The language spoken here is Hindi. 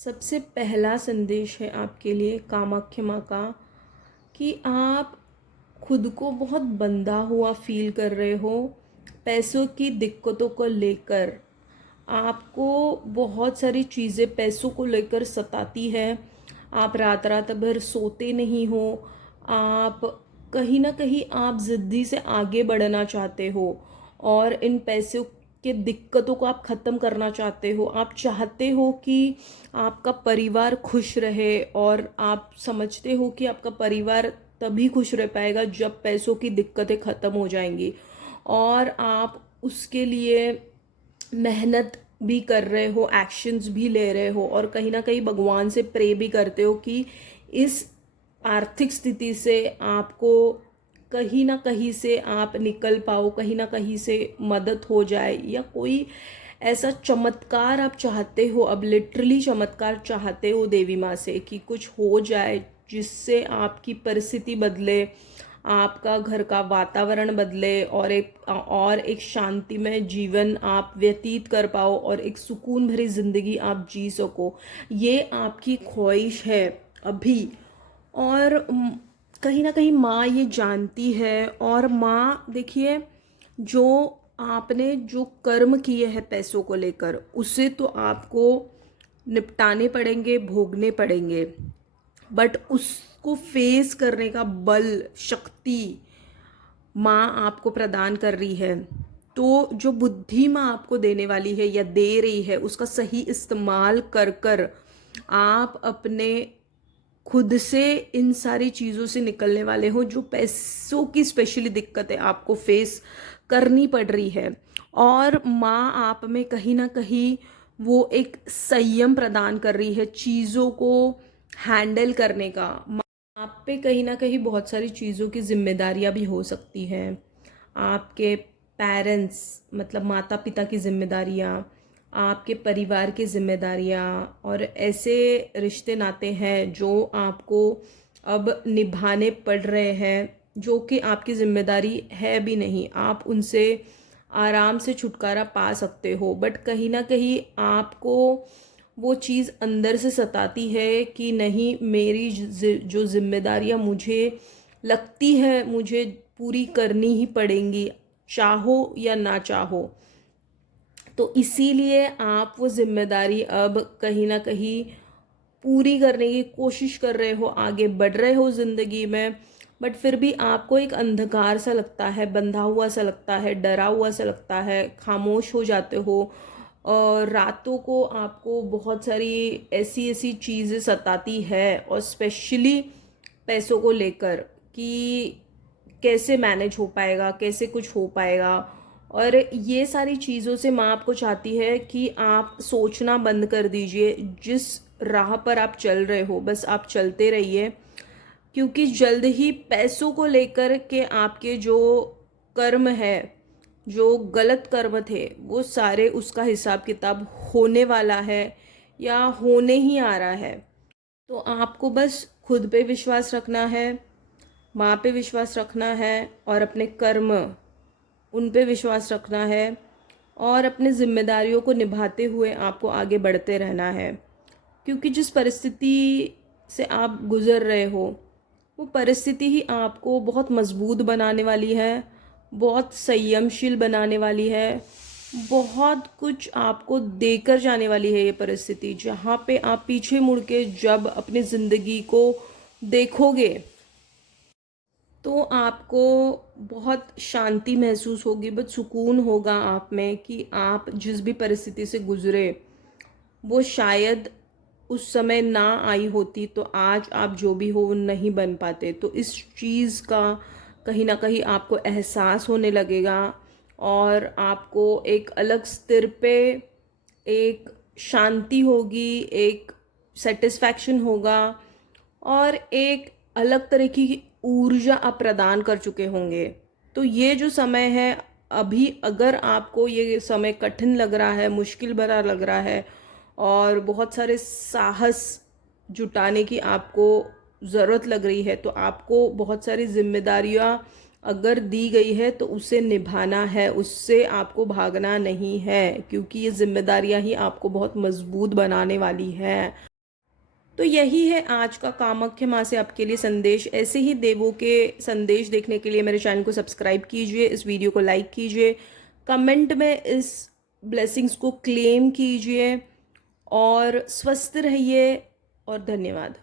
सबसे पहला संदेश है आपके लिए कामाख्या माँ का कि आप खुद को बहुत बंधा हुआ फील कर रहे हो। पैसों की दिक्कतों को लेकर आपको बहुत सारी चीज़ें पैसों को लेकर सताती है। आप रात रात भर सोते नहीं हो। आप कहीं ना कहीं आप ज़िद्दी से आगे बढ़ना चाहते हो और इन पैसों के दिक्कतों को आप ख़त्म करना चाहते हो। आप चाहते हो कि आपका परिवार खुश रहे और आप समझते हो कि आपका परिवार तभी खुश रह पाएगा जब पैसों की दिक्कतें ख़त्म हो जाएंगी। और आप उसके लिए मेहनत भी कर रहे हो, एक्शंस भी ले रहे हो और कहीं ना कहीं भगवान से प्रे भी करते हो कि इस आर्थिक स्थिति से आपको कहीं ना कहीं से आप निकल पाओ, कहीं ना कहीं से मदद हो जाए, या कोई ऐसा चमत्कार आप चाहते हो। अब लिटरली चमत्कार चाहते हो देवी माँ से कि कुछ हो जाए जिससे आपकी परिस्थिति बदले, आपका घर का वातावरण बदले और एक शांतिमय जीवन आप व्यतीत कर पाओ और एक सुकून भरी जिंदगी आप जी सको। ये आपकी ख्वाहिश है अभी। और कहीं ना कहीं माँ ये जानती है। और माँ देखिए, जो आपने जो कर्म किए हैं पैसों को लेकर, उसे तो आपको निपटाने पड़ेंगे, भोगने पड़ेंगे। बट उसको फेस करने का बल, शक्ति माँ आपको प्रदान कर रही है। तो जो बुद्धि माँ आपको देने वाली है या दे रही है, उसका सही इस्तेमाल कर कर आप अपने खुद से इन सारी चीज़ों से निकलने वाले हो जो पैसों की स्पेशली दिक्कतें आपको फेस करनी पड़ रही है। और माँ आप में कहीं ना कहीं वो एक संयम प्रदान कर रही है चीज़ों को हैंडल करने का। आप पे कहीं ना कहीं बहुत सारी चीज़ों की जिम्मेदारियां भी हो सकती हैं। आपके पेरेंट्स मतलब माता पिता की जिम्मेदारियां, आपके परिवार की जिम्मेदारियां और ऐसे रिश्ते नाते हैं जो आपको अब निभाने पड़ रहे हैं, जो कि आपकी जिम्मेदारी है भी नहीं। आप उनसे आराम से छुटकारा पा सकते हो, बट कहीं ना कहीं आपको वो चीज़ अंदर से सताती है कि नहीं, मेरी जो जिम्मेदारियां मुझे लगती है मुझे पूरी करनी ही पड़ेंगी, चाहो या ना चाहो। तो इसीलिए आप वो जिम्मेदारी अब कहीं ना कहीं पूरी करने की कोशिश कर रहे हो, आगे बढ़ रहे हो ज़िंदगी में। बट फिर भी आपको एक अंधकार सा लगता है, बंधा हुआ सा लगता है, डरा हुआ सा लगता है, खामोश हो जाते हो। और रातों को आपको बहुत सारी ऐसी ऐसी चीज़ें सताती है, और स्पेशली पैसों को लेकर कि कैसे मैनेज हो पाएगा, कैसे कुछ हो पाएगा। और ये सारी चीज़ों से माँ आपको चाहती है कि आप सोचना बंद कर दीजिए। जिस राह पर आप चल रहे हो बस आप चलते रहिए, क्योंकि जल्द ही पैसों को लेकर के आपके जो कर्म है, जो गलत कर्म थे, वो सारे उसका हिसाब किताब होने वाला है या होने ही आ रहा है। तो आपको बस खुद पे विश्वास रखना है, माँ पे विश्वास रखना है और अपने कर्म उन पे विश्वास रखना है, और अपने जिम्मेदारियों को निभाते हुए आपको आगे बढ़ते रहना है। क्योंकि जिस परिस्थिति से आप गुजर रहे हो, वो परिस्थिति ही आपको बहुत मजबूत बनाने वाली है, बहुत संयमशील बनाने वाली है, बहुत कुछ आपको देकर जाने वाली है ये परिस्थिति। जहाँ पे आप पीछे मुड़ के जब अपनी ज़िंदगी को देखोगे तो आपको बहुत शांति महसूस होगी, बहुत सुकून होगा आप में कि आप जिस भी परिस्थिति से गुजरे वो शायद उस समय ना आई होती तो आज आप जो भी हो नहीं बन पाते। तो इस चीज़ का कहीं ना कहीं आपको एहसास होने लगेगा और आपको एक अलग स्तर पे एक शांति होगी, एक सेटिस्फैक्शन होगा और एक अलग तरीके की ऊर्जा आप प्रदान कर चुके होंगे। तो ये जो समय है अभी, अगर आपको ये समय कठिन लग रहा है, मुश्किल भरा लग रहा है और बहुत सारे साहस जुटाने की आपको ज़रूरत लग रही है, तो आपको बहुत सारी जिम्मेदारियां अगर दी गई है तो उसे निभाना है, उससे आपको भागना नहीं है, क्योंकि ये जिम्मेदारियां ही आपको बहुत मजबूत बनाने वाली हैं। तो यही है आज का कामाख्या माँ से आपके लिए संदेश। ऐसे ही देवों के संदेश देखने के लिए मेरे चैनल को सब्सक्राइब कीजिए, इस वीडियो को लाइक कीजिए, कमेंट में इस ब्लेसिंग्स को क्लेम कीजिए और स्वस्थ रहिए और धन्यवाद।